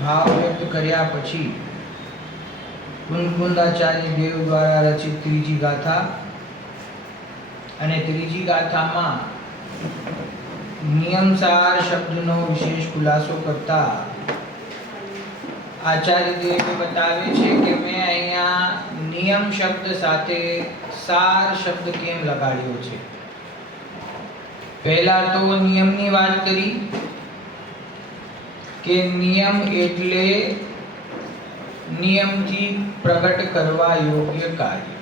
ભાવ વ્યક્ત કર્યા પછી કુંદકુંદાચાર્ય દેવ દ્વારા રચિત ત્રીજી ગાથા અને ત્રીજી ગાથામાં નિયમસાર શબ્દનો વિશેષ ખુલાસો કરતા આચાર્ય દેવે બતાવે છે કે મેં અહીંયા નિયમ શબ્દ સાથે સાર શબ્દ કેમ લગાડ્યો છે। પહેલા તો નિયમની વાત કરી કે નિયમ એટલે નિયમથી પ્રગટ કરવા યોગ્ય કાર્ય,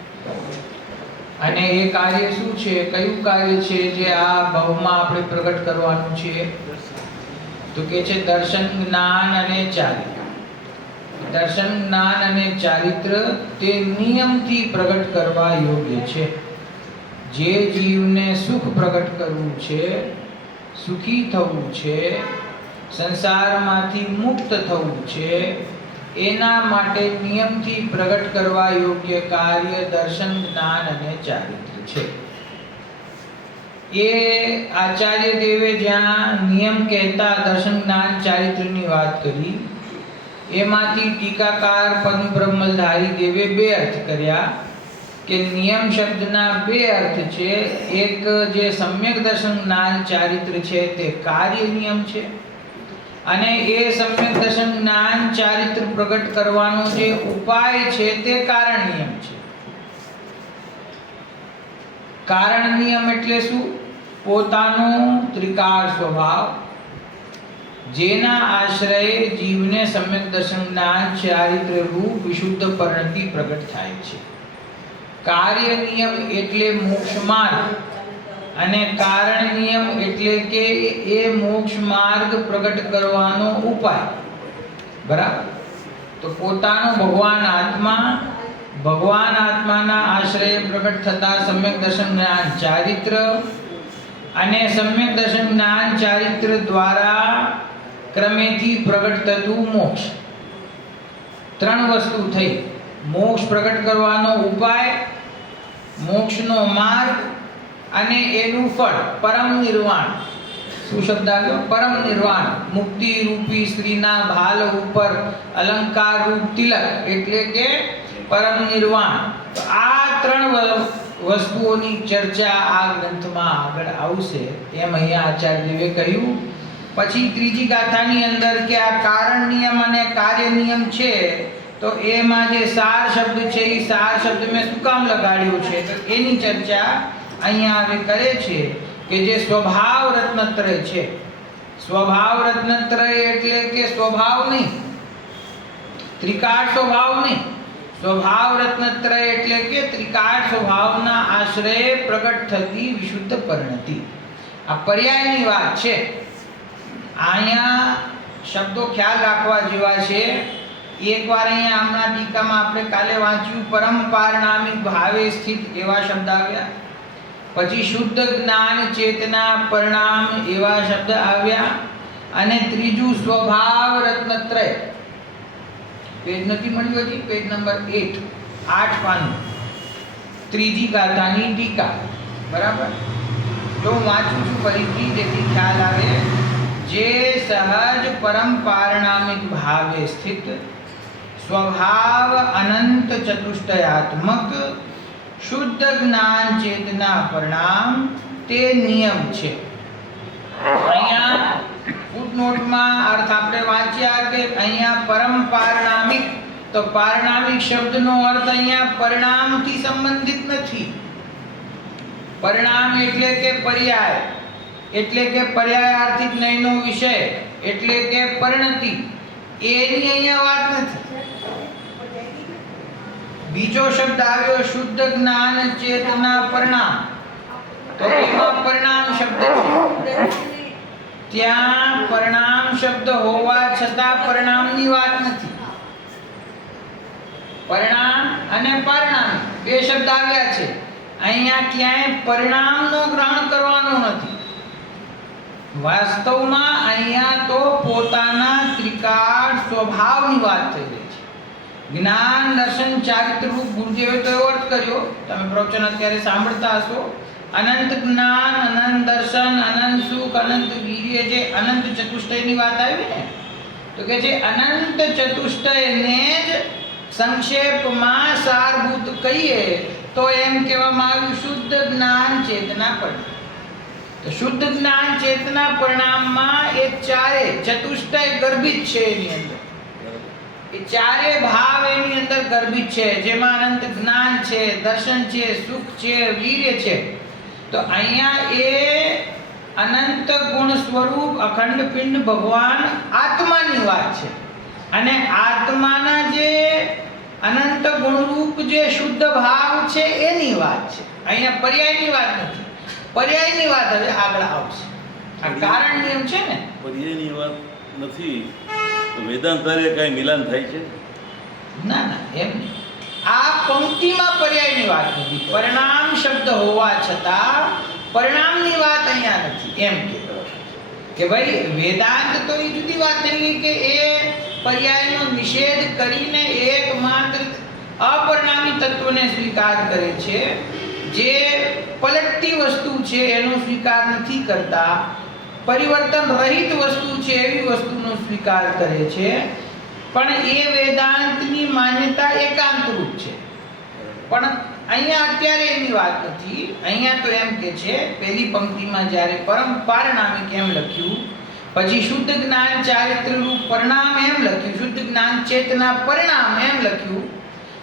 અને એ કાર્ય શું છે, કયું કાર્ય છે જે આ ભાવમાં આપણે પ્રગટ કરવાનું છે? તો કે છે દર્શન, જ્ઞાન અને ચારિત્ર। દર્શન, જ્ઞાન અને ચારિત્ર તે નિયમથી પ્રગટ કરવા યોગ્ય છે। જે જીવને સુખ પ્રગટ કરવું છે, સુખી થવું છે, સંસારમાંથી મુક્ત થવું છે, એના માટે નિયમથી પ્રગટ કરવા યોગ્ય કાર્ય દર્શન, જ્ઞાન અને ચારિત્ર છે। એ આચાર્ય દેવે જ્યાં નિયમ કહેતા દર્શન, જ્ઞાન, ચારિત્રની વાત કરી, એમાંથી ટીકાકાર પદ્મબ્રહ્મલધારી દેવે બે અર્થ કર્યા કે નિયમ શબ્દના બે અર્થ છે। એક જે સમ્યક દર્શન, જ્ઞાન, ચારિત્ર છે તે કાર્ય નિયમ છે, અને એ સમ્યક દર્શન, જ્ઞાન, ચારિત્ર પ્રગટ કરવાનો જે ઉપાય છે તે કારણ નિયમ છે। કારણ નિયમ એટલે શું? પોતાનો ત્રિકાળ સ્વભાવ, જેના આશ્રયે જીવને સમ્યક દર્શન, જ્ઞાન, ચારિત્ર રૂપ વિશુદ્ધ પરિણતિ પ્રગટ થાય છે। કાર્ય નિયમ એટલે મોક્ષ માર્ગ, અને કારણ નિયમ એટલે કે એ મોક્ષ માર્ગ પ્રગટ કરવાનો ઉપાય। બરાબર? તો પોતાનો ભગવાન આત્માના આશ્રય પ્રગટ થતા સમ્યક દર્શન, જ્ઞાન, ચારિત્ર, અને સમ્યક દર્શન, જ્ઞાન, ચારિત્ર દ્વારા ક્રમેથી પ્રગટ થતું મોક્ષ। ત્રણ વસ્તુ થઈ: મોક્ષ પ્રગટ કરવાનો ઉપાય, મોક્ષનો માર્ગ, અને એનું ફળ પરમ નિર્વાણ। શું શબ્દ આવ્યો? પરમ નિર્વાણ। મુક્તિ રૂપી સ્ત્રીના ભાલ ઉપર અલંકાર રૂપ તિલક એટલે કે પરમ નિર્વાણ। તો આ ત્રણ વસ્તુઓની ચર્ચા આ ગ્રંથમાં આગળ આવશે એમ અહીંયા આચાર્ય દેવે કહ્યું। પછી ત્રીજી ગાથાની અંદર કે આ કારણ નિયમ અને કાર્ય નિયમ છે, તો એમાં જે સાર શબ્દ છે એ સાર શબ્દ મેં શું કામ લગાડ્યો છે, તો એની ચર્ચા અહીંયા હવે કરે છે કે જે સ્વભાવ રત્નત્રય છે, સ્વભાવ રત્નત્રય એટલે કે સ્વભાવ નહીં, ત્રિકાળ સ્વભાવ નહીં, સ્વભાવ રત્નત્રય એટલે કે ત્રિકાળ સ્વભાવના આશ્રયે પ્રગટ થતી વિશુદ્ધ પરિણતિ। આ પર્યાયની વાત છે। અહીંયા શબ્દો ખ્યાલ રાખવા જેવા છે। એકવાર અહીંયા હમણાં ટીકામાં આપણે કાલે વાંચ્યું, પરમ પારણામિક ભાવે સ્થિત એવા શબ્દ આવ્યા, પછી શુદ્ધ જ્ઞાન ચેતના પરિણામ એવા શબ્દ આવ્યા, અને ત્રીજું સ્વભાવ રત્નત્રય। પેજ નથી મળ્યું હજી? પેજ નંબર 8 પાનું, ત્રીજી ગાથાની ટીકા। બરાબર? તો હું વાંચું છું ફરીથી જેથી ખ્યાલ આવે। જે સહજ પરમ પારણામિક ભાવે સ્થિત સ્વભાવ અનંત ચતુષ્ટયાત્મક શુદ્ધ જ્ઞાન ચેતના પરિણામ તે નિયમ છે। અહીંયા ફૂટનોટમાં અર્થ આપણે વાંચ્યા કે અહીંયા પરમ પારણામિક, તો પારણામિક શબ્દનો અર્થ અહીંયા પરિણામથી સંબંધિત નથી। પરિણામ એટલે કે પર્યાય, એટલે કે પર્યાયાર્થિક નયનો વિષય, એટલે કે પરિણતિ, એની અહીંયા વાત નથી। બીજો શબ્દ આવ્યો શુદ્ધ જ્ઞાન ચેતના પરિણામ, તો એમાં પરિણામ શબ્દ છે। ત્યાં પરિણામ શબ્દ હોવા છતાં પરિણામની વાત નથી। પરિણામ અને પરિણામ બે શબ્દ આવ્યા છે, અહીંયા ક્યાંય પરિણામનો ગ્રહણ કરવાનો નથી। વાસ્તવમાં અહીંયા તો પોતાના ત્રિકાળ સ્વભાવની વાત થઈ રહી છે। જ્ઞાન, દર્શન, ચારિત્ર રૂપ ગુરુદેવે તો એવો અર્થ કર્યો, તમે પ્રવચન અત્યારે સાંભળતા હશો, અનંત જ્ઞાન, અનંત દર્શન, અનંત સુખ, અનંત વીર્ય, જે અનંત ચતુષ્ટયની વાત આવી ને, તો તો કે જે અનંત ચતુષ્ટયને જ સંક્ષેપમાં સારભૂત કહીએ તો એમ કહેવામાં આવ્યું શુદ્ધ જ્ઞાન ચેતના પરિણામ. તો શુદ્ધ જ્ઞાન ચેતના પરિણામમાં એ ચારે ચતુષ્ટય ગર્ભિત છે. એની અંદર એ ચારે ભાવ એની અંદર ગર્ભિત છે, જેમાં અનંત જ્ઞાન છે, દર્શન છે, સુખ છે, વીર્ય છે. તો અહીંયા એ અનંત ગુણ સ્વરૂપ અખંડ પિંડ ભગવાન આત્માની વાત છે, અને આત્માના જે અનંત ગુણરૂપ જે શુદ્ધ ભાવ છે એની વાત છે. અહીંયા પર્યાયની વાત નથી. પર્યાયની વાત હવે આગળ આવશે. આ કારણ નિયમ છે ને, પર્યાયની વાત નથી. તો વેદાંતરે કઈ મિલાન થાય છે? ના ના, એમ નહીં. આ પંક્તિમાં પર્યાયની વાત નથી. પરિણામ શબ્દ હોવા છતાં પરિણામની વાત અહીંયા નથી. એમ કે ભાઈ વેદાંત તો એ જુદી વાત થઈ કે એ પર્યાયનો નિષેધ કરીને એકમાત્ર અપરિણામી તત્વને સ્વીકાર કરે છે. જે પલટતી વસ્તુ છે એનો સ્વીકાર નથી કરતા, પરિવર્તન રહિત વસ્તુ છે એવી વસ્તુનો સ્વીકાર કરે છે. પણ એ વેદાંતની માન્યતા એકાંતરૂપ છે. પણ અહીંયા અત્યારે એની વાત નથી. અહીંયા તો એમ કે છે, પહેલી પંક્તિમાં જ્યારે પરમ પારણામિક એમ લખ્યું, પછી શુદ્ધ જ્ઞાન ચારિત્ર રૂપ પરિણામ એમ લખ્યું, શુદ્ધ જ્ઞાન ચેતના પરિણામ એમ લખ્યું,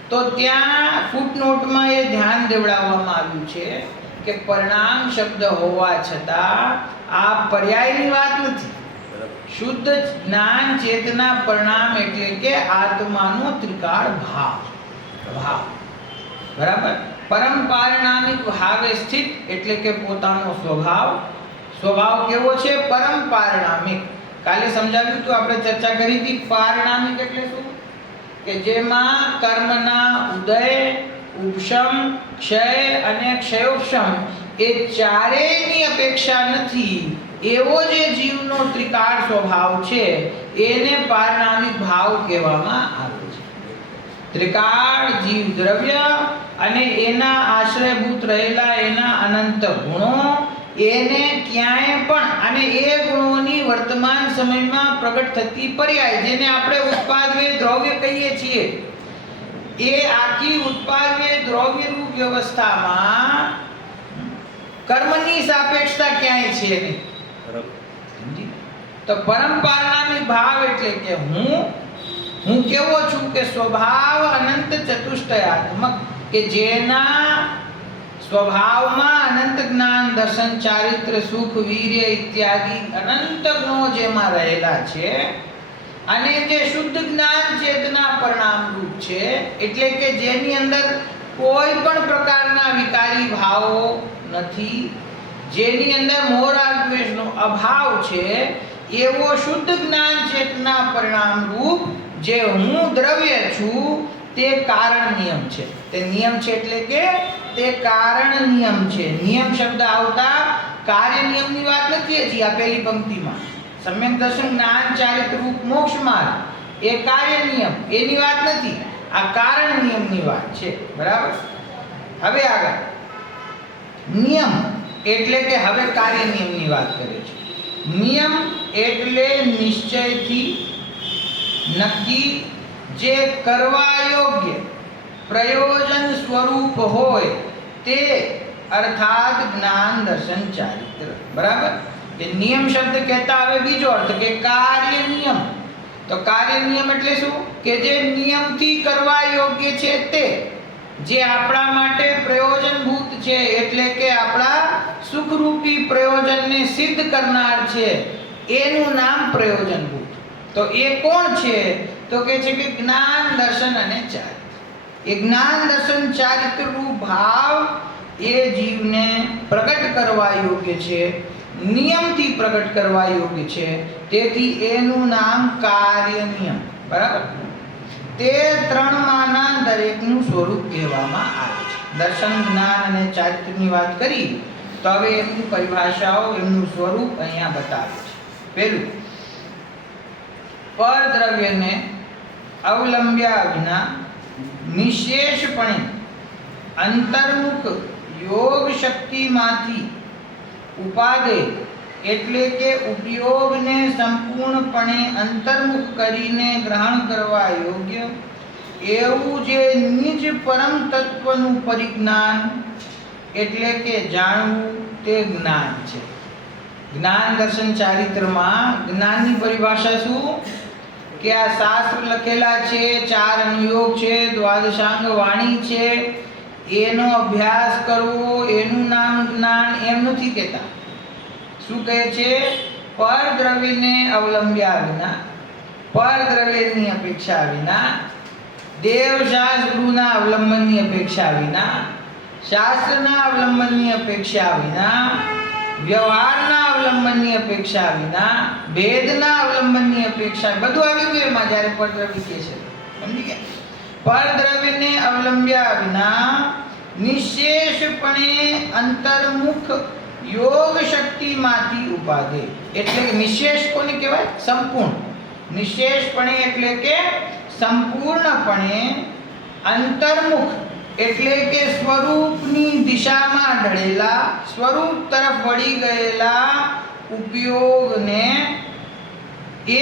તો ત્યાં ફૂટનોટમાં એ ધ્યાન દેવડાવવામાં આવ્યું છે કે પરિણામ શબ્દ હોવા છતાં આ પર્યાયની વાત નથી. શુદ્ધ જ્ઞાન ચેતના પરિણામ એટલે કે આત્માનો ત્રિકાળ ભાવ. બરાબર. પરમ પારણામિક ભાવે સ્થિત એટલે કે પોતાનો સ્વભાવ. સ્વભાવ કેવો છે? પરમ પારણામિક. કાલે સમજાવ્યું તો આપણે ચર્ચા કરી હતી. પારણામિક એટલે શું? કે જેમાં કર્મના ઉદય, ઉપશમ, ક્ષય અને ક્ષયોપશમ એ ચારેયની અપેક્ષા નથી એવો જે જીવનો ત્રિકાળ સ્વભાવ છે એને પારણામિક ભાવ કહેવામાં આવે છે. ત્રિકાળ જીવ દ્રવ્ય અને એના આશ્રયભૂત રહેલા એના અનંત ગુણો, એને ક્યાંય પણ અને એ ગુણોની વર્તમાન સમયમાં પ્રગટ થતી પર્યાય, જેને આપણે ઉત્પાદવે દ્રવ્ય કહીએ છીએ, એ આખી ઉત્પાદવે દ્રવ્ય રૂપ વ્યવસ્થામાં કર્મની સાપેક્ષતા ક્યાંય છે નહીં. તો પરમ પારણામિક ભાવ એટલે કે હું કેવો છું કે સ્વભાવ અનંત ચતુષ્ટયાત્મક, કે જેના સ્વભાવમાં અનંત જ્ઞાન, દર્શન, ચારિત્ર, સુખ, વીર્ય ઇત્યાદિ અનંત ગુણો જેમાં રહેલા છે, અને જે શુદ્ધ જ્ઞાન ચેતના પરિણામ રૂપ છે, એટલે કે જેની અંદર કોઈ પણ પ્રકારના વિકારી ભાવો નથી, જેની અંદર મોહ રાગ દ્વેષનો અભાવ છે, એવો શુદ્ધ જ્ઞાન ચેતના પરિણામ રૂપ જે હું દ્રવ્ય છું તે કારણ નિયમ છે. તે નિયમ છે એટલે કે તે કારણ નિયમ છે. નિયમ શબ્દ આવતા કાર્ય નિયમની વાત નથી હજી આ પહેલી પંક્તિમાં. સમ્યક દર્શન જ્ઞાન ચારિત્ર રૂપ મોક્ષ માર્ગ એ કાર્ય નિયમ એની વાત નથી, આ કારણ નિયમની વાત છે. બરાબર. હવે આગળ નિયમ એટલે કે હવે કાર્ય નિયમની વાત કરે છે. નિયમ એટલે નિશ્ચયથી નક્કી જે કરવા યોગ્ય પ્રયોજન સ્વરૂપ હોય તે, અર્થાત જ્ઞાન દર્શન ચારિત્ર. બરાબર. કે નિયમ શબ્દ કહેતા હવે બીજો અર્થ કે કાર્ય નિયમ. તો કાર્ય નિયમ એટલે શું? કે જે નિયમથી કરવા યોગ્ય છે તે, જે આપણા માટે પ્રયોજનભૂત છે, એટલે કે આપણા સુખરૂપી પ્રયોજનને સિદ્ધ કરનાર છે, એનું નામ પ્રયોજનભૂત. તો એ કોણ છે? તો કે છે કે જ્ઞાન દર્શન અને ચારિત્ર. એ જ્ઞાન દર્શન ચારિત્ર રૂપ ભાવ એ જીવને પ્રગટ કરવા યોગ્ય છે, નિયમથી પ્રગટ કરવા યોગ્ય છે, તેથી એનું નામ કાર્ય નિયમ. બરાબર. તે ત્રણમાંના દરેકનું સ્વરૂપ કહેવામાં આવે છે. દર્શન, જ્ઞાન અને ચારિત્રની વાત કરી તો હવે એમની પરિભાષાઓ, એમનું સ્વરૂપ અહીંયા બતાવે છે. પહેલું, પરદ્રવ્યને અવલંબ્યા વિના નિશેષપણે અંતર્મુખ યોગ શક્તિમાંથી ઉપાદે એટલે કે ઉપયોગને સંપૂર્ણપણે અંતર્મુખ કરીને ગ્રહણ કરવા યોગ્ય એવું જે નિજ પરમ તત્વનું પરિજ્ઞાન એટલે કે જાણવું તે જ્ઞાન છે. જ્ઞાન દર્શન ચારિત્રમાં જ્ઞાનની પરિભાષા શું? કે આ શાસ્ત્ર લખેલા છે, 4 અનુયોગ છે, દ્વાદશાંગ વાણી છે, એનો અભ્યાસ કરવો એનું નામ જ્ઞાન એમ નથી કહેતા. શું કહે છે? પરદ્રવ્યને અવલંબ્યા વિના, પરદ્રવ્યની અપેક્ષા વિના, દેવશાસ્ત્ર ગુરુના અવલંબનની અપેક્ષા વિના, શાસ્ત્રના અવલંબનની અપેક્ષા વિના, વ્યવહારના અવલંબનની અપેક્ષા વિના, ભેદના અવલંબનની અપેક્ષા, બધું આવી ગયું એમાં જ્યારે પરદ્રવ્ય કહે છે. સમજી ગયા? પરદ્રવ્યને અવલંબ્યા વિના નિશેષપણે અંતર્મુખ યોગ શક્તિમાંથી ઉપાદે. એટલે કે નિશેષ કોને કહેવાય? સંપૂર્ણ. નિશેષપણે એટલે કે સંપૂર્ણપણે, અંતર્મુખ એટલે કે સ્વરૂપની દિશામાં ઢળેલા, સ્વરૂપ તરફ વળી ગયેલા ઉપયોગને એ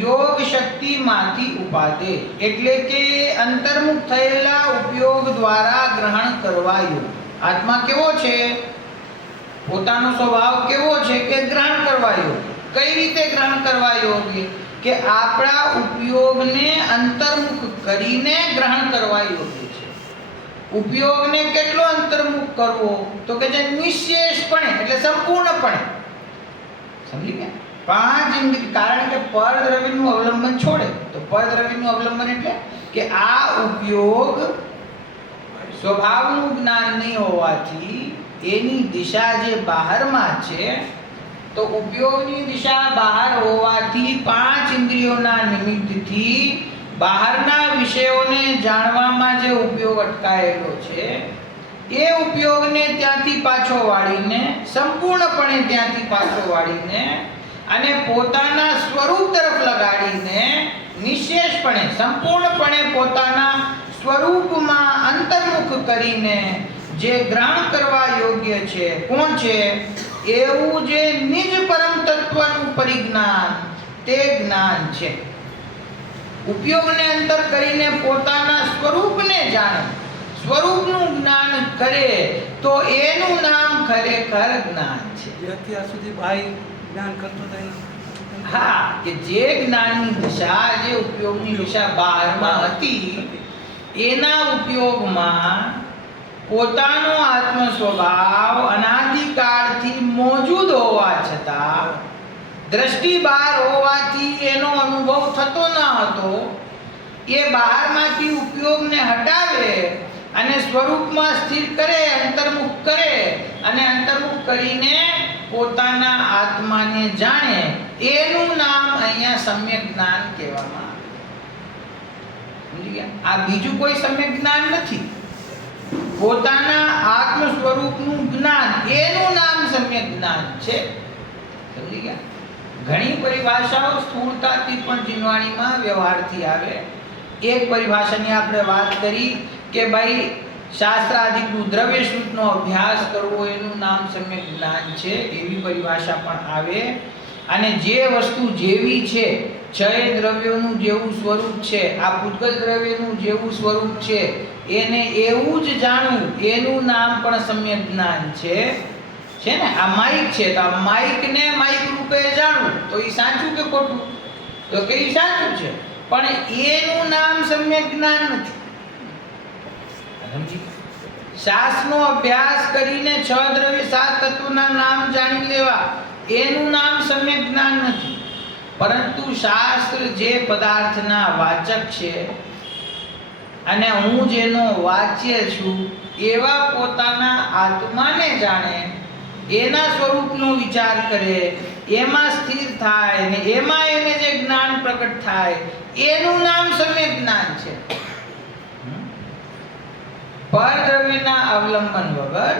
યોગ શક્તિમાંથી ઉપાદે. એટલે કે અંતર્મુખ થયેલા ઉપયોગ દ્વારા ગ્રહણ કરવા યોગ. આત્મા કેવો છે? પોતાનો સ્વભાવ કેવો છે? કે ગ્રહણ કરવા યોગ. કઈ રીતે ગ્રહણ કરવા યોગ્ય? કે આપણા ઉપયોગને અંતર્મુખ કરીને ગ્રહણ કરવા યોગ્ય છે. ઉપયોગને કેટલો અંતર્મુખ કરવો? તો કે જે નિશેષપણે એટલે સંપૂર્ણપણે. સમજી ગયા? 5 ઇન્દ્રિય. કારણ કે પરદ્રવ્યનું અવલંબન છોડે તો પરદ્રવ્યનું અવલંબન એટલે કે આ ઉપયોગ સ્વભાવનું જ્ઞાન નહીં હોવાથી એની દિશા જે બહારમાં છે, તો ઉપયોગની દિશા બહાર હોવાથી 5 ઇન્દ્રિયોના નિમિત્તથી બહારના વિષયોને જાણવામાં જે ઉપયોગ અટકાયેલો છે એ ઉપયોગને ત્યાંથી પાછો વાળીને, સંપૂર્ણપણે ત્યાંથી પાછો વાળીને અને પોતાના સ્વરૂપ તરફ લગાડીને નિશેષપણે, સંપૂર્ણપણે પોતાના સ્વરૂપમાં અંતર્મુખ કરીને જે ગ્રહણ કરવા યોગ્ય છે, કોણ છે? એવું જે નિજ પરમ તત્વનું પરિજ્ઞાન તે જ્ઞાન છે. ઉપયોગને અંતર કરીને પોતાના સ્વરૂપને જાણે, સ્વરૂપનું જ્ઞાન કરે તો એનું નામ ખરેખર જ્ઞાન છે. અત્યાર સુધી ભાઈ જ્ઞાન કરતો હતો. હા, કે જે જ્ઞાનની દિશા, જે ઉપયોગની દિશા બહારમાં હતી, એના ઉપયોગમાં પોતાનો આત્મ સ્વભાવ અનાદિકાળથી મોજૂદ હોવા છતાં, દ્રષ્ટિ બહાર હોવાથી એનો અનુભવ થતો ન હતો, એ બહારમાંથી ઉપયોગને હટાવે અને સ્વરૂપમાં સ્થિર કરે, અંતર્મુખ કરે અને અંતર્મુખ કરીને પોતાના આત્માને જાણે, એનું નામ અહીંયા સમ્યક જ્ઞાન કહેવામાં આવે. સમજી ગયા? આ બીજું કોઈ સમ્યક જ્ઞાન નથી. પોતાના આત્મ સ્વરૂપનું જ્ઞાન, એનું નામ સમ્યક જ્ઞાન છે. સમજી ગયા? ઘણી પરિભાષાઓ સ્થૂળતાથી પણ જીનવાણીમાં વ્યવહારથી આવે. એક પરિભાષાની આપણે વાત કરી કે ભાઈ શાસ્ત્રાદિકનું દ્રવ્ય શ્રુતનો અભ્યાસ કરવો એનું નામ સમ્યક જ્ઞાન છે, એવી પરિભાષા પણ આવે. અને જે વસ્તુ જેવી છે, 6 દ્રવ્યોનું જેવું સ્વરૂપ છે, આ પૂતગલ દ્રવ્યનું જેવું સ્વરૂપ છે, એને એવું જ જાણવું, એનું નામ પણ સમ્યક જ્ઞાન છે. છે ને? આ માઇક છે તો આ માઇકને માઇક રૂપે જાણવું, તો એ સાચું કે ખોટું? તો કે એ સાચું છે, પણ એનું નામ સમ્યક જ્ઞાન નથી. સમજી? શાસ્ત્રનો અભ્યાસ કરીને 6 દ્રવ્ય 7 તત્વોના નામ જાણી લેવા, એનું નામ સમ્યક જ્ઞાન નથી. પરંતુ શાસ્ત્ર જે પદાર્થના વાચક છે અને હું જેનો વાચ્ય છું એવા પોતાના આત્માને જાણે, એના સ્વરૂપનો વિચાર કરે, એમાં સ્થિર થાય ને એમાં એને જે જ્ઞાન પ્રગટ થાય, એનું નામ સમ્યક જ્ઞાન છે. પરદ્રવ્યના અવલંબન વગર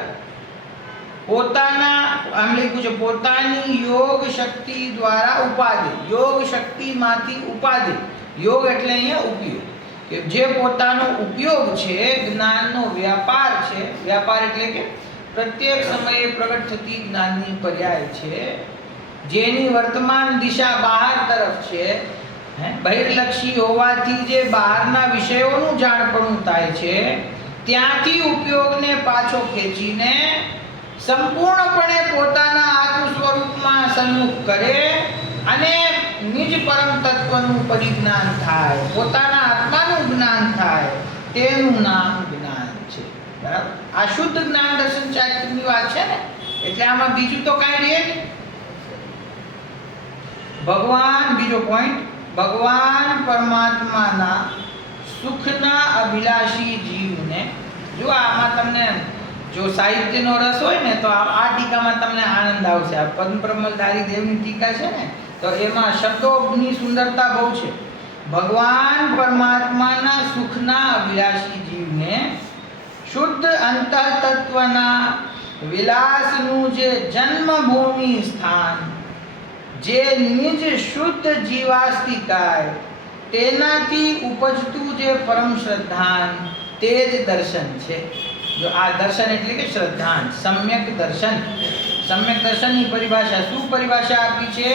પોતાના, આમ લખ્યું છે, પોતાની યોગ શક્તિ દ્વારા ઉપાદે, યોગ શક્તિમાંથી ઉપાદે. યોગ એટલે અહીંયા ઉપયોગ, કે જે પોતાનો ઉપયોગ છે, જ્ઞાનનો વ્યાપાર છે. વ્યાપાર એટલે કે પ્રત્યેક સમયે પ્રગટ થતી જ્ઞાનની પર્યાય છે. જેની વર્તમાન દિશા બહાર તરફ છે, બહિર્લક્ષી હોવાથી જે બહારના વિષયોનું જાણપણું થાય છે, ત્યાંથી ઉપયોગને પાછો ખેંચીને સંપૂર્ણપણે પોતાના આત્મ સ્વરૂપમાં સન્મુખ કરે અને નિજ પરમ તત્વનું પરિજ્ઞાન થાય, પોતાના આત્માનું જ્ઞાન થાય, તેનું નામ જ્ઞાન છે. બરાબર? આ શુદ્ધ જ્ઞાન દર્શન ચારિત્રની વાત છે ને, એટલે આમાં બીજું તો કાંઈ રહે નહીં. ભગવાન, બીજો પોઈન્ટ, ભગવાન પરમાત્માના સુખના અભિલાષી જીવને, જો આમાં તમને જો સાહિત્યનો રસ હોય ને તો આ ટીકામાં તમને આનંદ આવશે. આ પદ્મપ્રમલધારી દેવની ટીકા છે ને, તો એમાં શબ્દોની સુંદરતા બહુ છે. ભગવાન પરમાત્માના સુખના અભિલાષી જીવને શુદ્ધ અંતઃતત્વના વિલાસનું જે જન્મભૂમિ સ્થાન, જે નિજ શુદ્ધ જીવાસ્તિકાય, તેનાથી ઉપજતું જે પરમ શ્રદ્ધાન, તે જ દર્શન છે. જો આ દર્શન એટલે કે શ્રદ્ધાન, સમ્યક દર્શન. સમ્યક દર્શનની પરિભાષા, શું પરિભાષા આપી છે?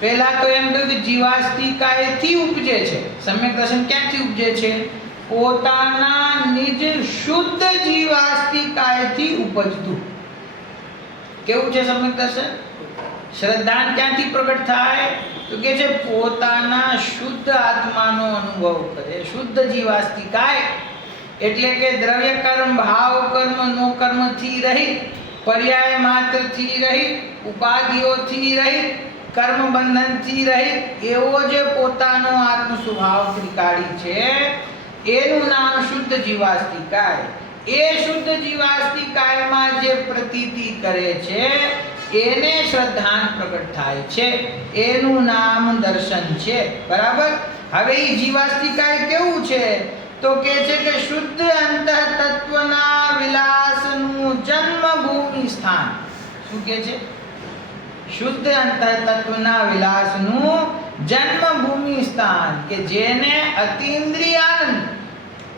પહેલા તો એમ કહ્યું કે જીવાસ્તિકાયથી ઉપજે છે. સમ્યક દર્શન ક્યાંથી ઉપજે છે? પોતાના નિજ શુદ્ધ જીવાસ્તિકાયથી ઉપજતું. કેવું છે સમ્યક દર્શન? શ્રદ્ધાન ક્યાંથી પ્રગટ થાય? તો કે છે પોતાના શુદ્ધ આત્માનો અનુભવ કરે. શુદ્ધ જીવાસ્તિકાય એટલે કે દ્રવ્ય કર્મ, ભાવ કર્મ, નો કર્મથી રહિત, પર્યાય માત્રથી રહિત, ઉપાધિઓથી રહિત, કર્મ બંધનથી રહિત એવો જે પોતાનો આત્મ સ્વભાવ ત્રિકાળી છે, એનું નામ શુદ્ધ જીવાસ્તિકાય. એ શુદ્ધ જીવાસ્તિકાયમાં જે પ્રતીતિ કરે છે, એને શ્રદ્ધાન પ્રગટ થાય છે, એનું નામ દર્શન છે. બરાબર? હવે એ જીવાસ્તિકાય કેવું છે? તો કે છે કે શુદ્ધ અંતઃતત્વના વિલાસનું જન્મભૂમિ સ્થાન. શું કે છે? શુદ્ધ અંતઃતત્વના વિલાસનું જન્મભૂમિ સ્થાન, કે જેને અતીન્દ્રિય આનંદ,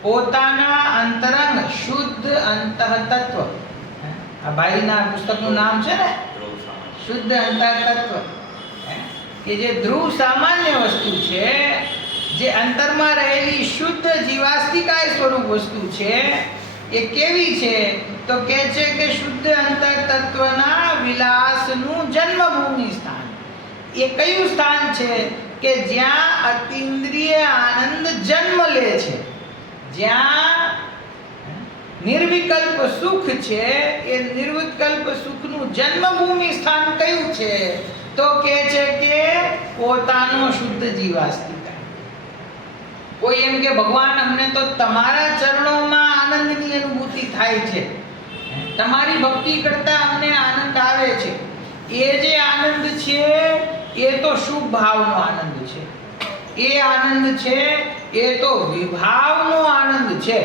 પોતાના અંતરંગ શુદ્ધ અંતઃતત્વ, આ ભાઈના પુસ્તકનું નામ છે ને, શુદ્ધ અંતઃતત્વ, કે જે ધ્રુવ સામાન્ય વસ્તુ છે, જે અંતરમાં રહેલી શુદ્ધ જીવાસ્તિકાય સ્વરૂપ વસ્તુ છે, એ કેવી છે? તો કહે છે કે શુદ્ધ અંતઃતત્વના વિલાસનું જન્મભૂમિ સ્થાન. એ કયું સ્થાન છે? કે જ્યાં અતીન્દ્રિય આનંદ જન્મ લે છે, જ્યાં નિર્વિકલ્પ સુખ છે. એ નિર્વિકલ્પ સુખનું જન્મભૂમિ સ્થાન કયું છે? તો કહે છે કે પોતાનો શુદ્ધ જીવાસ્તિકાય. કોઈ એમ કે ભગવાન, અમને તો તમારા ચરણોમાં આનંદની અનુભૂતિ થાય છે, તમારી ભક્તિ કરતા અમને આનંદ આવે છે. એ જે આનંદ છે એ તો શુભ ભાવનો આનંદ છે. એ આનંદ છે એ તો વિભાવનો આનંદ છે.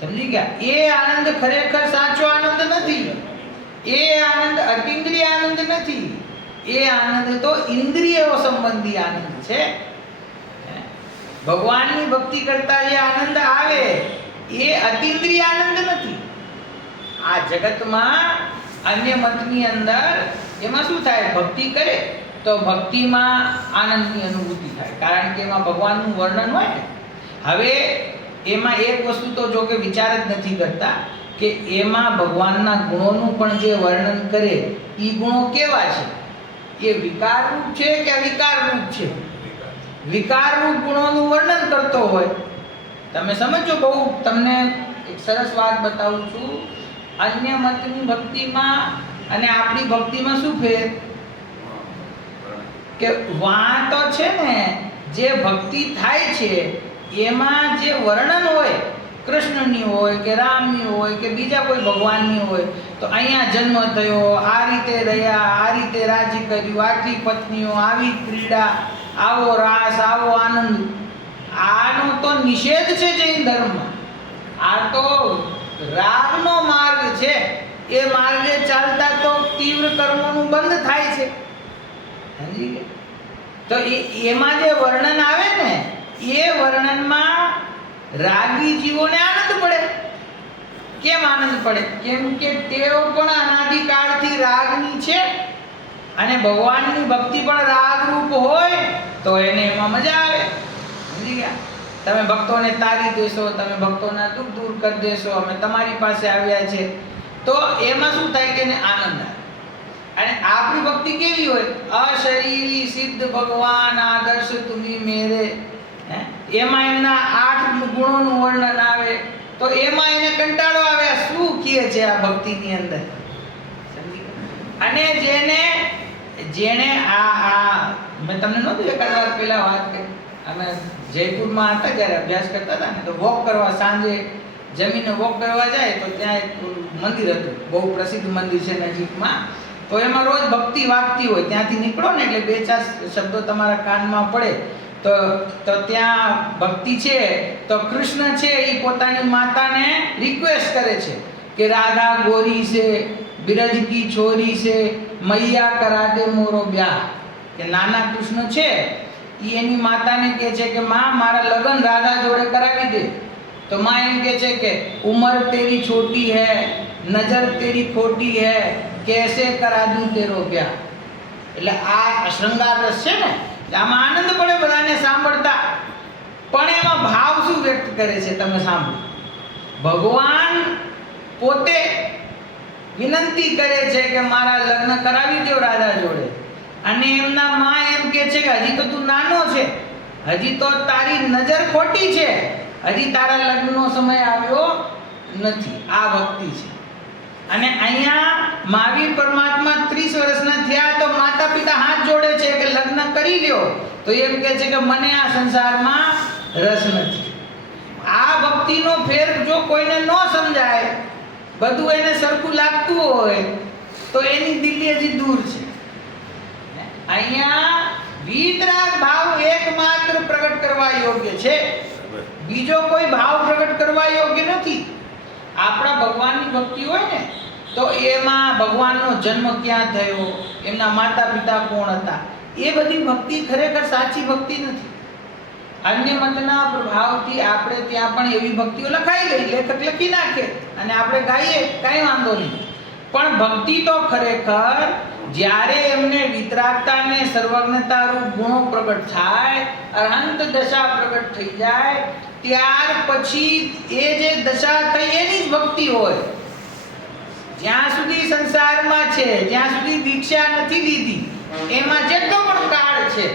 સમજી ગયા? એ આનંદ ખરેખર સાચો આનંદ નથી. એ આનંદ અતિન્દ્રિય આનંદ નથી. એ આનંદ તો ઇન્દ્રિયો સંબંધી આનંદ છે. ભગવાનની ભક્તિ કરતા જે આનંદ આવે એ અતિન્દ્રિય આનંદ નથી. આ જગતમાં અન્ય મતની અંદર એમાં શું થાય? ભક્તિ કરે તો ભક્તિમાં આનંદની અનુભૂતિ થાય, કારણ કે એમાં ભગવાનનું વર્ણન હોય ને. હવે એમાં એક વસ્તુ તો જો કે વિચાર જ નથી કરતા કે એમાં ભગવાનના ગુણોનું પણ જે વર્ણન કરે એ ગુણો કેવા છે? એ વિકારરૂપ છે કે અવિકારરૂપ છે? વિકારરૂપ ગુણોનું વર્ણન કરતો હોય. તમે સમજો, બહુ તમને એક સરસ વાત બતાવું છું. અન્ય મતની ભક્તિમાં અને આપણી ભક્તિમાં શું ફેર? કે વાં તો છે ને, જે ભક્તિ થાય છે એમાં જે વર્ણન હોય, કૃષ્ણની હોય કે રામની હોય કે બીજા કોઈ ભગવાનની હોય, તો અહીંયા જન્મ થયો, આ રીતે રહ્યા, આ રીતે રાજ્ય કર્યું, આટલી પત્નીઓ, આવી ક્રીડા, આવો રાસ, આવો આનંદ. આનો તો નિષેધ છે જૈન ધર્મમાં. આ તો રાગનો માર્ગ છે. એ માર્ગે ચાલતા તો તીવ્ર કર્મોનું બંધ થાય છે. સમજી ગયા? તો એમાં જે વર્ણન આવે ને, એ વર્ણનમાં રાગી જીવોને આનંદ પડે. કેમ આનંદ પડે? કેમ કે તેઓ પણ અનાદિકાળથી રાગની છે અને ભગવાનની ભક્તિ પણ રાગરૂપ હોય તો એને એમાં મજા આવે. સમજી ગયા? તમે ભક્તોને તારી દેશો, તમે ભક્તોના દુઃખ દૂર કરી દેશો, અમે તમારી પાસે આવ્યા છે, તો એમાં શું થાય કે એને આનંદ આવે. અને આપણી ભક્તિ કેવી હોય? અશરીરી સિદ્ધ ભગવાન આદર્શ તુમી મેરે, એમાં એમના 8 ગુણોનું વર્ણન આવે તો એમાં એને કંટાળો આવે, આ શું કહે છે આ ભક્તિની અંદર. સમજી ગયા? અને જેણે આ મેં તમને નહોતું એકાદ વાર પહેલા વાત કરી, અમે જયપુરમાં હતા જ્યારે અભ્યાસ કરતા હતા ને, તો વોક કરવા સાંજે જમીને વોક કરવા જાય તો ત્યાં એક મંદિર હતું, બહુ પ્રસિદ્ધ મંદિર છે નજીકમાં. તો એમાં રોજ ભક્તિ વાગતી હોય, ત્યાંથી નીકળો ને એટલે 2-4 શબ્દો તમારા કાનમાં પડે તો ત્યાં ભક્તિ છે. તો કૃષ્ણ છે એ પોતાની માતાને રિક્વેસ્ટ કરે છે કે રાધા ગોરી છે, બિરજ કી છોરી છે, મૈયા કરા દે મોરો બ્યાહ. કે નાના કૃષ્ણ છે એ એની માતાને કહે છે કે માં મારા લગ્ન રાધા જોડે કરાવી દે. તો માં એમ કહે છે કે ઉમર તેરી છોટી હૈ, નજર તેરી ખોટી હૈ, કેસે કરા દૂં તેરો બ્યાહ. એટલે આ શૃંગાર રસ છે ને, આમાં આનંદ પડે બધાને સાંભળતા. પણ એમાં ભાવ શું વ્યક્ત કરે છે તમે સાંભળો. ભગવાન પોતે વિનંતી કરે છે કે મારા લગ્ન કરાવી દો રાધા જોડે, અને એમના માં એમ કહે છે કે હજી તો તું નાનો છે, હજી તો તારી નજર ખોટી છે, હજી તારા લગ્નનો સમય આવ્યો નથી. આ ભક્તિ છે. અને અહીંયા મહાવીર પરમાત્મા 30 વર્ષના થયા તો માતા પિતા હાથ જોડે છે કે લગ્ન કરી લ્યો, તો એમ કહે છે કે મને આ સંસારમાં રસ નથી. આ ભક્તિનો ફેર જો કોઈને ન સમજાય, બધું એને સરખું લાગતું હોય તો એની દિલ્હી હજી દૂર છે. અહીંયા વિતરાગ ભાવ એકમાત્ર પ્રગટ કરવા યોગ્ય છે, બીજો કોઈ ભાવ પ્રગટ કરવા યોગ્ય નથી. આપણા ભગવાનની ભક્તિ હોય ને તો એમાં ભગવાનનો જન્મ ક્યાં થયો, એમના માતા પિતા કોણ હતા, એ બધી ભક્તિ ખરેખર સાચી ભક્તિ નથી. અન્ય મતના પ્રભાવથી આપણે ત્યાં પણ એવી ભક્તિઓ લખાઈ ગઈ, લેખક લખી નાખે અને આપણે ગાઈએ, કાંઈ વાંધો નહીં. પણ ભક્તિ તો ખરેખર જ્યારે એમને વિતરાગતા ને સર્વજ્ઞતા રૂપ ગુણો પ્રગટ થાય, અરહંત દશા પ્રગટ થઈ જાય, ત્યાર પછી એ જે દશા થઈ એની જ ભક્તિ હોય. જ્યાં સુધી સંસારમાં છે, જ્યાં સુધી દીક્ષા નથી લીધી, એમાં જેટલો પણ કાળ છે,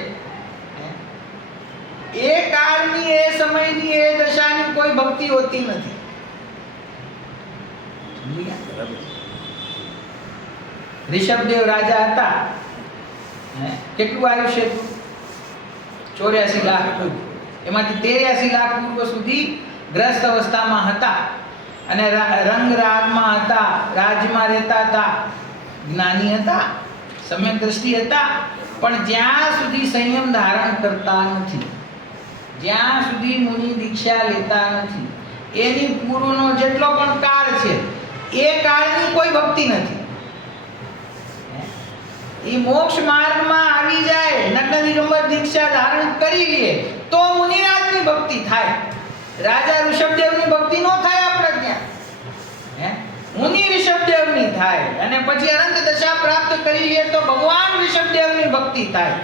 એ કાળની, એ સમયની, એ દશાની કોઈ ભક્તિ હોતી નથી. ઋષભદેવ રાજા હતા, કેટલું આયુષ્ય હતું? 84 લાખ પૂર્વ. એમાંથી 83 લાખ પૂર્વ સુધી ગ્રસ્ત અવસ્થામાં હતા અને રંગ રાગમાં હતા, રાજમાં રહેતા હતા, જ્ઞાની હતા, સમ્યક દ્રષ્ટિ હતા. પણ જ્યાં સુધી સંયમ ધારણ કરતા નથી, જ્યાં સુધી મુનિ દીક્ષા લેતા નથી, એની પૂર્વનો જેટલો પણ કાળ છે એ કાળની કોઈ ભક્તિ નથી. એ મોક્ષ માર્ગમાં આવી જાય, નગ્ન દિગંબર દીક્ષા ધારણ કરી લે તો મુનિરાજની ભક્તિ થાય. રાજા ઋષભદેવની ભક્તિ ન થાય આપણે ત્યાં, મુનિ ઋષભદેવની થાય. અને પછી અનંત દશા પ્રાપ્ત કરી લે તો ભગવાન ઋષભદેવની ભક્તિ થાય.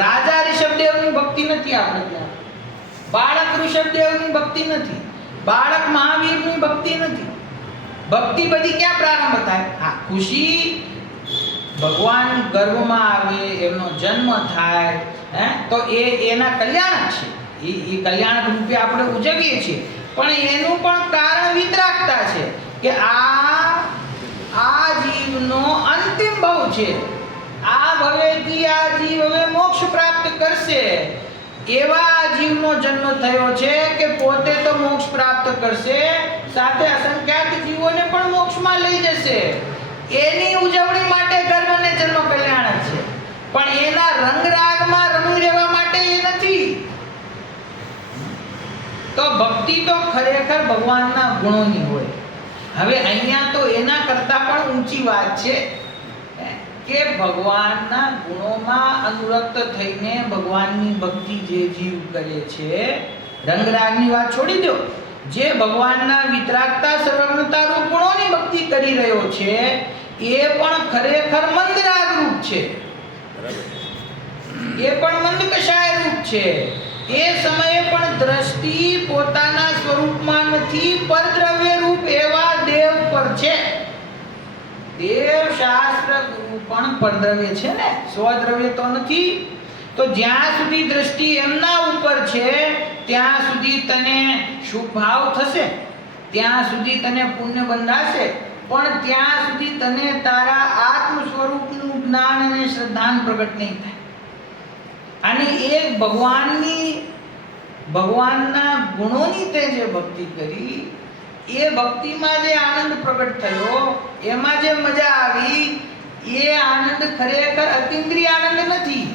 રાજા ઋષભદેવની ભક્તિ નથી આપણે ત્યાં, બાળક ઋષભદેવની ભક્તિ નથી, બાળક મહાવીરની ભક્તિ નથી. ભક્તિ બધી ક્યાં પ્રારંભ થાય? હા, ખુશી ભગવાન ગર્ભમાં આવે, એમનો જન્મ થાય, તો એના કલ્યાણક છે, એ કલ્યાણક રૂપે આપણે ઉજવીએ છીએ. પણ એનું પણ કારણ વિતરાગતા છે કે આ જીવનો અંતિમ ભવ છે, આ ભવેથી આ જીવ હવે મોક્ષ પ્રાપ્ત કરશે. એવા જીવનો જન્મ થયો છે કે પોતે તો મોક્ષ પ્રાપ્ત કરશે, સાથે અસંખ્યાત જીવોને પણ મોક્ષમાં લઈ જશે. એની ઉજવણી માટે ગર્ભ અને જન્મ કલ્યાણક છે, પણ એના રંગરાગમાં રમી રહેવા માટે એ નથી. તો ભક્તિ તો ખરેખર ભગવાનના ગુણોની હોય. હવે અહીંયા તો એના કરતા પણ ઊંચી વાત છે કે ભગવાનના ગુણોમાં અનુરક્ત થઈને ભગવાનની ભક્તિ જે જીવ કરે છે, રંગરાગની વાત છોડી દો, જે ભગવાનના વિતરાગતા સર્વજ્ઞતા રૂપ ગુણોની ભક્તિ કરી રહ્યો છે, એ પણ ખરેખર મંદરાગ રૂપ છે. બરાબર. એ પણ મંદ કશાય રૂપ છે. એ સમયે પણ દ્રષ્ટિ પોતાના સ્વરૂપમાં નથી, પરદ્રવ્ય રૂપ એવા દેવ પર છે. દેવ શાસ્ત્ર ગુરુ પણ પરદ્રવ્ય છે ને, સ્વદ્રવ્ય તો નથી. તો જ્યાં સુધી દ્રષ્ટિ એમના ઉપર છે ત્યાં સુધી તને શુભ ભાવ થશે, ત્યાં સુધી તને પુણ્ય બંધાશે, પણ ત્યાં સુધી તને તારા આત્મ સ્વરૂપનું જ્ઞાન અને શ્રદ્ધા પ્રગટ નહીં થાય. અને એ ભગવાનના ગુણોની તે જે ભક્તિ કરી, એ ભક્તિમાં જે આનંદ પ્રગટ થયો, એમાં જે મજા આવી, એ આનંદ ખરેખર અતિન્દ્રિય આનંદ નથી.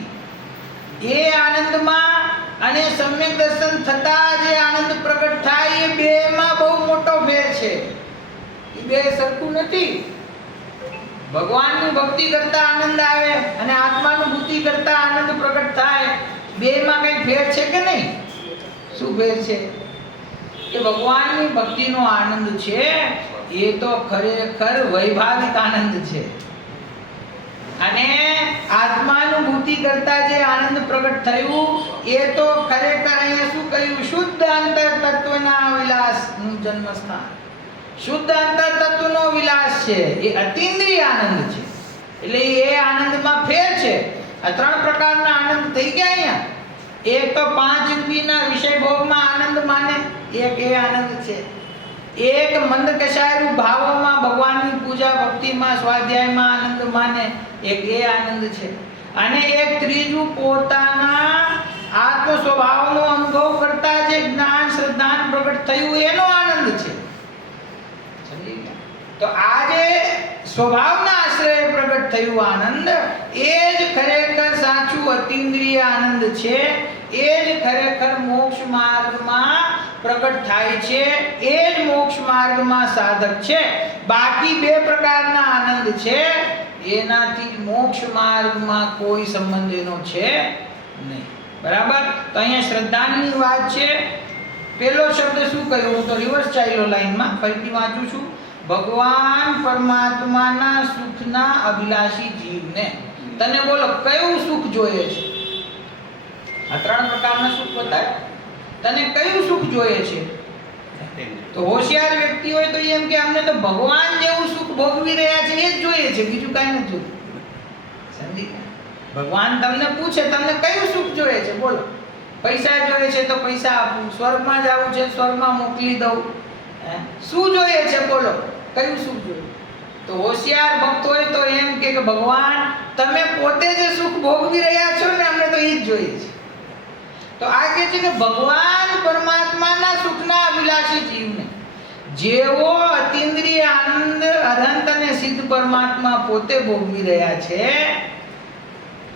એ આનંદમાં અને સમ્યક દર્શન થતા જે આનંદ પ્રગટ થાય, એ બેમાં બહુ મોટો ફેર છે. એ બે સરખું નથી. ભગવાનની ભક્તિ કરતા આનંદ આવે અને આત્માનુભૂતિ કરતા આનંદ પ્રગટ થાય, બેમાં કઈ ફેર છે કે નહીં? શું ફેર છે? કે ભગવાનની ભક્તિનો આનંદ છે એ તો ખરેખર વૈભાવિક આનંદ છે, અને આત્માનુભૂતિ કરતા જે આનંદ પ્રગટ થયું એ તો ખરેખર અહીંયા શું કહ્યું? શુદ્ધ અંતર તત્વના વિલાસનું જન્મસ્થાન. શુદ્ધ અંતર તત્વનો વિલાસ છે, એ અતિન્દ્રિય આનંદ છે. એટલે એ આનંદમાં ફેર છે. આ ત્રણ પ્રકારના આનંદ થઈ ગયા અહીંયા. એક તો પાંચ ઇન્દ્રિયના વિષય ભોગમાં આનંદ માને, એક એ આનંદ છે. એક મંદ કશાયરૂપ ભાવોમાં ભગવાનની પૂજા ભક્તિમાં સ્વાધ્યાયમાં આનંદ માને, એક એ આનંદ છે. અને એક ત્રીજું પોતાના આત્મ સ્વભાવનો અનુભવ કરતા જે જ્ઞાન શ્રદ્ધા પ્રગટ થયું એનો આનંદ છે. સમજી ગયા? તો આ જે સ્વભાવના આશ્રય પ્રગટ થયું આનંદ, એ જ ખરેખર સાચું અતિન્દ્રિય આનંદ છે. એ જ ખરેખર મોક્ષ માર્ગમાં પ્રગટ થાય છે, એ જ મોક્ષ માર્ગમાં સાધક છે. બાકી બે પ્રકારના આનંદ છે, એનાથી મોક્ષ માર્ગમાં કોઈ સંબંધ એનો છે નહીં. બરાબર? તો અહીંયા શ્રદ્ધાની વાત છે. પહેલો શબ્દ શું કહ્યું? તો રિવર્સ ચાલ્યો લાઈનમાં, ફરીથી વાંચું છું. ભગવાન પરમાત્માના સુખના અભિલાષી જીવને તને બોલો કયું સુખ જોઈએ છે? આ ત્રણ પ્રકારના સુખ બતાય. તને કયું સુખ જોઈએ છે? તો હોશિયાર વ્યક્તિ હોય તો એમ કે અમને તો ભગવાન જેવું સુખ ભોગવી રહ્યા છે એ જ જોઈએ છે, બીજું કાંઈ નથી જોતું. સમજી ગયા? ભગવાન તમને પૂછે તમને કયું સુખ જોઈએ છે, બોલો. પૈસા જોઈએ છે તો પૈસા આપું, સ્વર્ગમાં જવું છે સ્વર્ગમાં મોકલી દઉં. શું જોઈએ છે બોલો? કયું સુખ જોઈએ? તો હોશિયાર ભક્ત હોય તો એમ કે ભગવાન તમે પોતે જે સુખ ભોગવી રહ્યા છો ને, અમને તો એ જ જોઈએ છે. તો આ કહે છે કે ભગવાન પરમાત્માના સુખના અભિલાષી જીવને જેવો અતિન્દ્રિય આનંદ અનંત અને સિદ્ધ પરમાત્મા પોતે ભોગવી રહ્યા છે,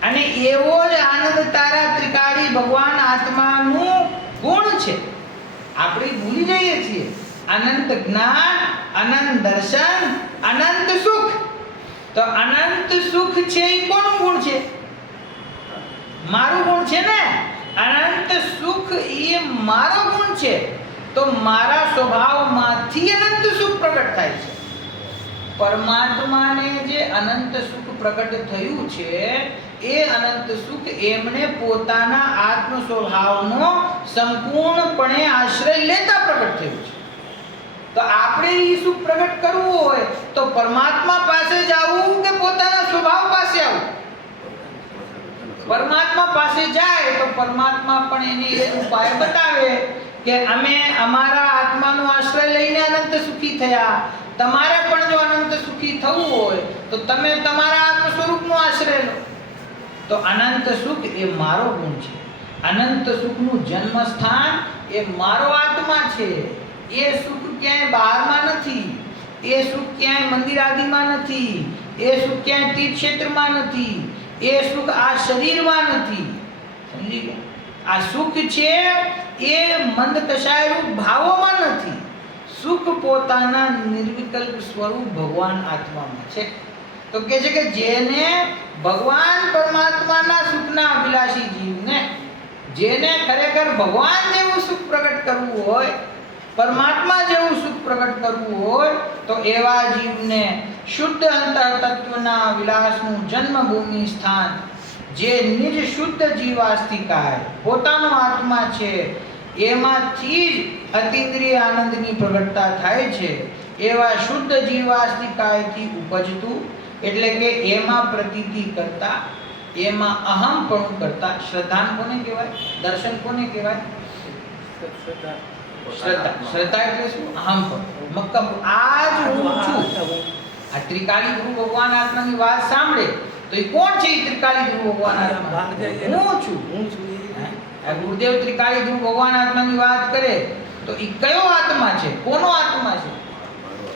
અને એવો જ આનંદ તારા ત્રિકાળી ભગવાન આત્માનું ગુણ છે. આપણે ભૂલી જઈએ છીએ. અનંત જ્ઞાન, અનંત દર્શન, અનંત સુખ. તો અનંત સુખ છે એ કોનું ગુણ છે? મારું ગુણ છે ને. અનંત સુખ એ મારો ગુણ છે. તો મારા સ્વભાવમાંથી અનંત સુખ પ્રગટ થાય છે. પરમાત્માને જે અનંત સુખ પ્રગટ થયું છે, એ અનંત સુખ એમને પોતાના આત્મ સ્વભાવનો સંપૂર્ણપણે આશ્રય લેતા પ્રગટ થયું છે. તો આપણે એ સુખ પ્રગટ કરવું હોય તો પરમાત્મા પાસે જવું કે પોતાના સ્વભાવ પાસે આવવું? પરમાત્મા પાસે જાય તો પરમાત્મા પણ એને એ ઉપાય બતાવે કે અમે અમારા આત્માનો આશ્રય લઈને અનંત સુખી થયા. તમારે પણ જો અનંત સુખી થવું હોય તો તમે તમારા આત્મ સ્વરૂપનો આશ્રય લો. તો અનંત સુખ એ મારો ગુણ છે. અનંત સુખનું જન્મસ્થાન એ મારો આત્મા છે. એ સુખ ક્યાંય બહારમાં નથી. એ સુખ ક્યાંય મંદિર આદિમાં નથી. એ સુખ ક્યાંય તીર્થ ક્ષેત્રમાં નથી. એ સુખ આ શરીરમાં નથી. સમજી ગયા? આ સુખ છે એ મંદ કશાયરૂપ ભાવોમાં નથી. સુખ પોતાના નિર્વિકલ્પ સ્વરૂપ ભગવાન આત્મામાં છે. તો કહે છે કે જેને ભગવાન પરમાત્માના સુખના અભિલાષી જીવને, જેને ખરેખર ભગવાન જેવું સુખ પ્રગટ કરવું હોય, પરમાત્મા જેવું સુખ પ્રગટ કરવું હોય, તો એવા જીવને શુદ્ધ અંતર તત્વના વિલાસનું જન્મભૂમિ સ્થાન જે નિજ શુદ્ધ જીવાસ્તિકાય પોતાનો આત્મા છે એમાંથી જ અતિન્દ્રિય આનંદની પ્રગટતા થાય છે એવા શુદ્ધ જીવાસ્તિકાયથી ઉપજતું એટલે કે એમાં પ્રતીતિ કરતા એમાં અહમપણું કરતા શ્રદ્ધાન કોને કહેવાય? દર્શન કોને કહેવાય? શ્રદ્ધા એટલે શું? અહમપણું, મક્કમ. આ જ હું છું. આ ત્રિકાલી ગુરુ ભગવાન આત્માની વાત સાંભળે તો એ કોણ છે? એ ત્રિકાલી ગુરુ ભગવાન આત્મા હું છું. આ ગુરુદેવ ત્રિકાલી ગુરુ ભગવાન આત્માની વાત કરે તો એ કયો આત્મા છે? કોનો આત્મા છે?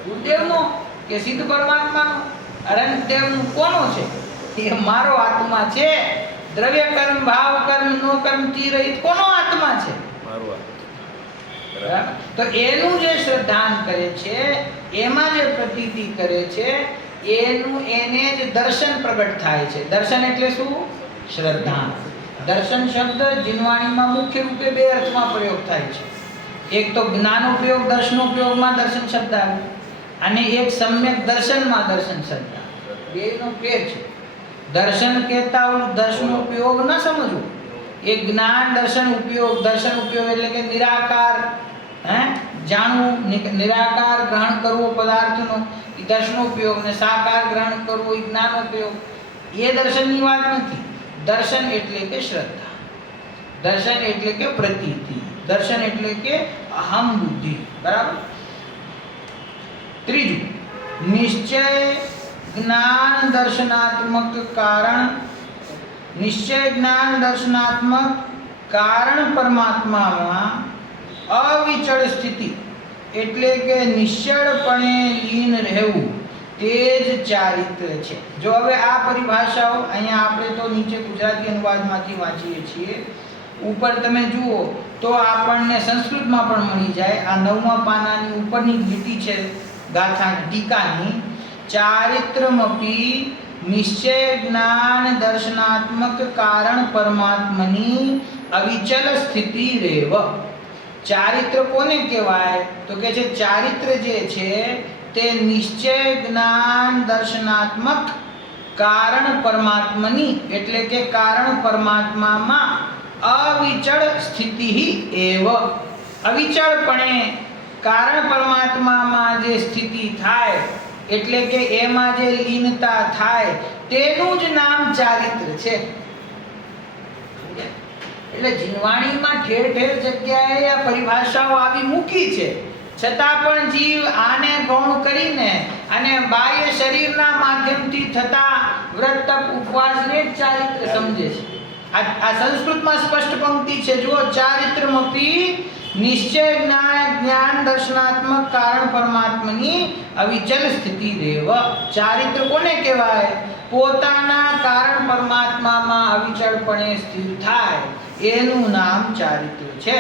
ગુરુદેવનો કે સિદ્ધ પરમાત્માનો? અનંતદેવનો કોનો છે? એ મારો આત્મા છે. દ્રવ્ય કર્મ ભાવ કર્મ નો કર્મ થી રહિત કોનો આત્મા છે? બરાબર. તો એનું જે શ્રદ્ધાન કરે છે એમાં જે પ્રતીતિ કરે છે એનું એને જ દર્શન પ્રગટ થાય છે. દર્શન એટલે શું? શ્રદ્ધા. દર્શન શબ્દ જીનવાણીમાં મુખ્ય રૂપે બે અર્થમાં પ્રયોગ થાય છે. એક તો જ્ઞાનોપયોગ દર્શનોપયોગમાં દર્શન શબ્દ આવે અને એક સમ્યક દર્શનમાં દર્શન શબ્દ આવે. બેનો ફેર છે. દર્શન કહેતા દર્શનોપયોગ ન સમજવું. એ જ્ઞાન દર્શન ઉપયોગ એટલે કે નિરાકાર જાણવું, નિરાકાર ગ્રહણ કરવો પદાર્થનો એ દર્શનોપયોગ ને સાકાર ગ્રહણ કરવો એ જ્ઞાનોપયોગ. એ દર્શનની વાત નથી. દર્શન એટલે કે શ્રદ્ધા, દર્શન એટલે કે પ્રતીતિ, દર્શન એટલે કે અહમ બુદ્ધિ. બરાબર. ત્રીજું, નિશ્ચય જ્ઞાન દર્શનાત્મક કારણ. નિશ્ચય જ્ઞાન દર્શનાત્મક કારણ પરમાત્મામાં અવિચળ સ્થિતિ એટલે કે નિશ્ચળપણે લીન રહેવું તે જ ચારિત્ર છે. જો હવે આ પરિભાષાઓ અહીંયા આપણે તો નીચે ગુજરાતી અનુવાદમાંથી વાંચીએ છીએ, ઉપર તમે જુઓ તો આપણને સંસ્કૃતમાં પણ મળી જાય. આ 9મા પાનાની ઉપરની લીટી છે ગાથા ટીકાની. ચારિત્રમપી નિશ્ચય જ્ઞાન દર્શનાત્મક કારણ પરમાત્મની અવિચલ સ્થિતિ રેવ. ચારિત્ર કોને કહેવાય? તો કે છે ચારિત્ર જે છે તે નિશ્ચય જ્ઞાન દર્શનાત્મક કારણ પરમાત્મની એટલે કે કારણ પરમાત્મામાં અવિચળ સ્થિતિ એવ. અવિચળપણે કારણ પરમાત્મામાં જે સ્થિતિ થાય એટલે કે એમાં જે લીનતા થાય તેનું જ નામ ચારિત્ર છે. એટલે જીનવાણીમાં ઠેર ઠેર જગ્યાએ આ પરિભાષાઓ આવી મૂકી છે, છતાં પણ જીવ આને ગૌણ કરીને અને બાહ્ય શરીરના માધ્યમથી થતા વ્રત તપ ઉપવાસને જ ચારિત્ર સમજે છે. આ સંસ્કૃતમાં સ્પષ્ટ પંક્તિ છે, જુઓ. ચારિત્રમપી નિશ્ચય જ્ઞાન દર્શનાત્મક કારણ પરમાત્માની અવિચલ સ્થિતિ રેવ. ચારિત્ર કોને કહેવાય? પોતાના કારણ પરમાત્મામાં અવિચળપણે સ્થિર થાય એનું નામ ચારિત્ર છે.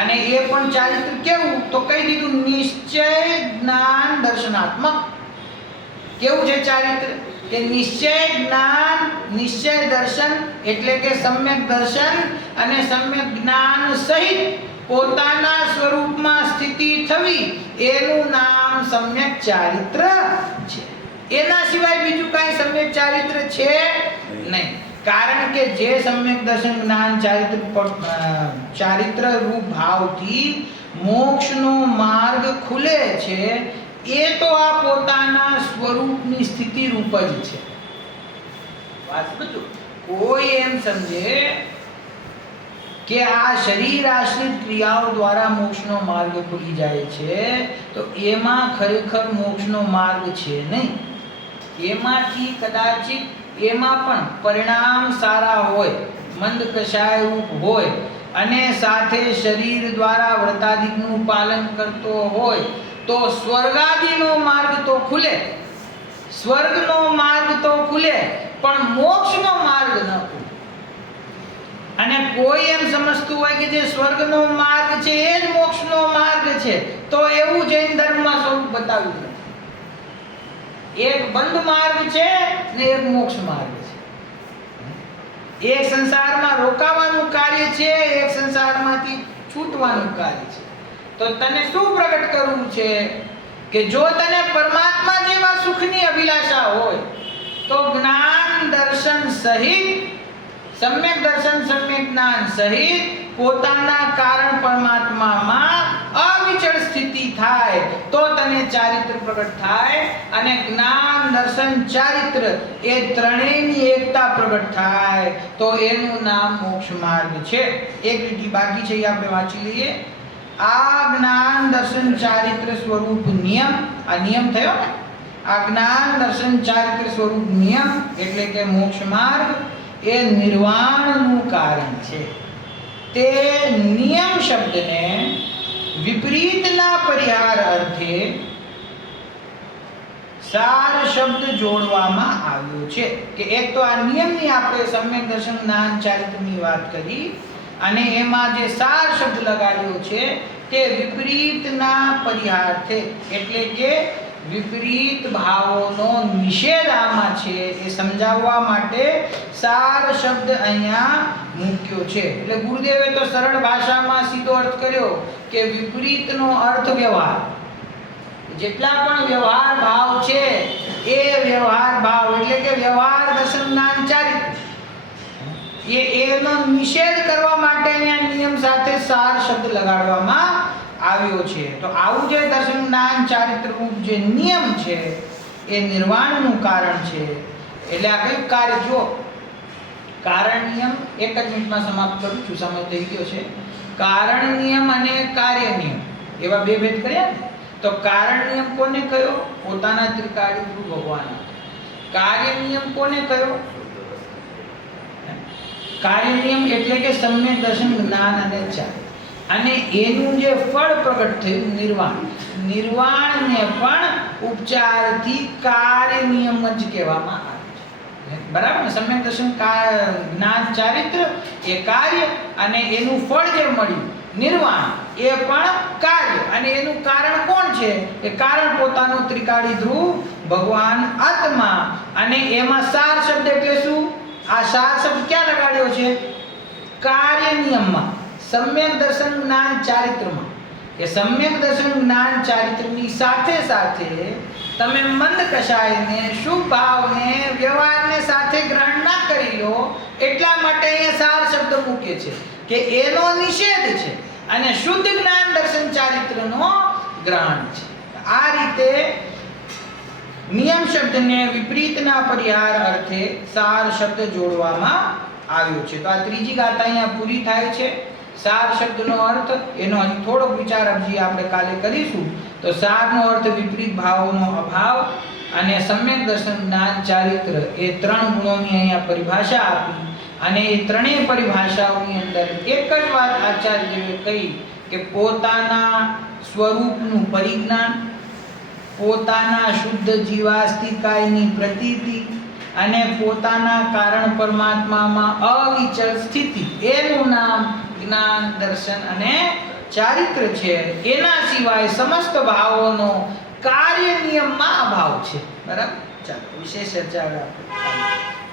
અને એ પણ ચારિત્ર કેવું? તો કહી દીધું, નિશ્ચય જ્ઞાન દર્શનાત્મક. કેવું છે ચારિત્ર? કે નિશ્ચય જ્ઞાન, નિશ્ચય દર્શન એટલે કે સમ્યક દર્શન અને સમ્યક જ્ઞાન સહિત પોતાના સ્વરૂપમાં સ્થિતિ થવી એનું નામ સમ્યક ચારિત્ર છે. એના સિવાય બીજું કાંઈ સમ્યક ચારિત્ર છે નહીં. કારણ કે જે સમ્યક દર્શન જ્ઞાન ચારિત્ર રૂપ ભાવથી મોક્ષનો માર્ગ ખુલે છે એ તો આ પોતાના સ્વરૂપની સ્થિતિ રૂપ જ છે. વાત સમજો. કોઈ એમ સમજે કે આ શરીર આશ્રિત ક્રિયાઓ દ્વારા મોક્ષનો માર્ગ ખુલી જાય છે તો એમાં ખરેખર મોક્ષનો માર્ગ છે નહીં. એમાંથી કદાચિત એમાં પણ પરિણામ સારા હોય, મંદ કશાય રૂપ હોય અને સાથે શરીર દ્વારા વ્રતાદિકનું પાલન કરતો હોય તો સ્વર્ગાદિનો માર્ગ તો ખુલે, સ્વર્ગનો માર્ગ તો ખુલે, પણ મોક્ષનો માર્ગ ન ખુલે. અને કોઈ એમ સમજતું હોય કે જે સ્વર્ગનો માર્ગ છે એ જ મોક્ષનો માર્ગ છે તો એવું જૈન ધર્મમાં સ્વરૂપ બતાવ્યું નથી. એક બંધ માર્ગ છે ને એક મોક્ષ માર્ગ છે. એક સંસારમાં રોકાવાનું કાર્ય છે, એક સંસારમાંથી છૂટવાનું કાર્ય છે. તો તને શું પ્રગટ કરવું છે કે જો તને પરમાત્મા જેવા સુખની અભિલાષા હોય તો જ્ઞાન દર્શન સહિત સમ્યક દર્શન સમ્યક જ્ઞાન સહિત પોતાના કારણ પરમાત્મામાં અવિચળ સ્થિતિ થાય તો તને ચારિત્ર પ્રગટ થાય, અને જ્ઞાન દર્શન ચારિત્ર એ ત્રણેયની એકતા પ્રગટ થાય તો એનું નામ મોક્ષ માર્ગ છે. એક લીટી બાકી છે, એ આપણે વાંચી લઈએ. આ જ્ઞાન દર્શન ચારિત્ર સ્વરૂપ નિયમ, આ નિયમ થયો ને, આ જ્ઞાન દર્શન ચારિત્ર સ્વરૂપ નિયમ એટલે કે મોક્ષ માર્ગ એ નિર્વાણનું કારણ છે. તે નિયમ શબ્દને વિપરીતના પરિહાર અર્થે સાર શબ્દ જોડવામાં આવ્યો છે. કે એક તો આ નિયમની આપણે સમ્યક દર્શન જ્ઞાન ચારિત્રની વાત કરી, અને એમાં જે સાર શબ્દ લગાડ્યો છે તે વિપરીતના પરિહાર્થે એટલે કે વિપરીત ભાવોનો નિષેધ આમાં છે એ સમજાવવા માટે સાર શબ્દ અહીંયા મૂક્યો છે. એટલે ગુરુદેવે તો સરળ ભાષામાં સીધો અર્થ કર્યો કે વિપરીતનો અર્થ વ્યવહાર. જેટલા પણ વ્યવહાર ભાવ છે એ વ્યવહાર ભાવ એટલે કે વ્યવહાર દર્શન જ્ઞાન ચારિત્ર એનો નિષેધ કરવા માટે અહીંયા નિયમ સાથે સાર શબ્દ લગાડવામાં આવ્યો છે. તો આવું જે દર્શન જ્ઞાન ચારિત્ર રૂપ જે નિયમ છે એ નિર્વાણનું કારણ છે. એટલે આ કયું કાર્ય? જો કારણ નિયમ એક જ મિનિટમાં સમાપ્ત કરું છું, સમય થઈ ગયો છે. કારણ નિયમ અને કાર્ય નિયમ એવા બે ભેદ કર્યા ને. તો કારણ નિયમ કોને કયો? પોતાના ત્રિકાળી ગુરુ ભગવાન. કાર્ય નિયમ કોને કયો? કાર્ય નિયમ એટલે કે સમ્યક દર્શન જ્ઞાન અને ચારિત્ર, અને એનું જે ફળ પ્રગટ થયું નિર્વાણ, નિર્વાણને પણ ઉપચારથી કાર્ય નિયમ જ કહેવામાં આવે છે. બરાબર ને? સમ્યક દર્શન જ્ઞાન ચારિત્ર એ કાર્ય, અને એનું ફળ જે મળ્યું નિર્વાણ એ પણ કાર્ય, અને એનું કારણ કોણ છે? એ કારણ પોતાનો ત્રિકાળી ધ્રુવ ભગવાન આત્મા. અને એમાં સાર શબ્દ એટલે શું? આ સાર શબ્દ ક્યાં લગાડ્યો છે? કાર્ય નિયમમાં, સમ્યક દર્શન જ્ઞાન ચારિત્રમાં. એ સમ્યક દર્શન જ્ઞાન ચારિત્રની સાથે સાથે તમે મંદ કષાયને, શુભ ભાવને, વ્યવહારને સાથે ગ્રહણ ના કરી લો એટલા માટે અહીંયા સાર શબ્દ મૂકે છે કે એનો નિષેધ છે, અને શુદ્ધ જ્ઞાન દર્શન ચારિત્રનો ગ્રહણ છે. આ રીતે નિયમ શબ્દને વિપરીતના પરિહાર અર્થે સાર શબ્દ જોડવામાં આવ્યો છે. તો આ ત્રીજી ગાથા અહીંયા પૂરી થાય છે. સાર શબ્દનો અર્થ એનો હજી થોડોક વિચાર હજી આપણે કાલે કરીશું. તો સારનો અર્થ વિપરીત ભાવોનો અભાવ, અને સમ્યક દર્શન જ્ઞાન ચારિત્ર એ ત્રણ ગુણોની અહીંયા પરિભાષા આપી, અને એ ત્રણેય પરિભાષાઓની અંદર એક જ વાત આચાર્યએ કહી કે પોતાના સ્વરૂપનું પરિજ્ઞાન, પોતાના શુદ્ધ જીવાસ્તિકાયની પ્રતીતિ, અને પોતાના કારણ પરમાત્મામાં અવિચળ સ્થિતિ, એનું નામ જ્ઞાન દર્શન અને ચારિત્ર છે. એના સિવાય સમસ્ત ભાવોનો કાર્ય નિયમમાં અભાવ છે. બરાબર? ચાલો વિશેષ ચર્ચા આપણે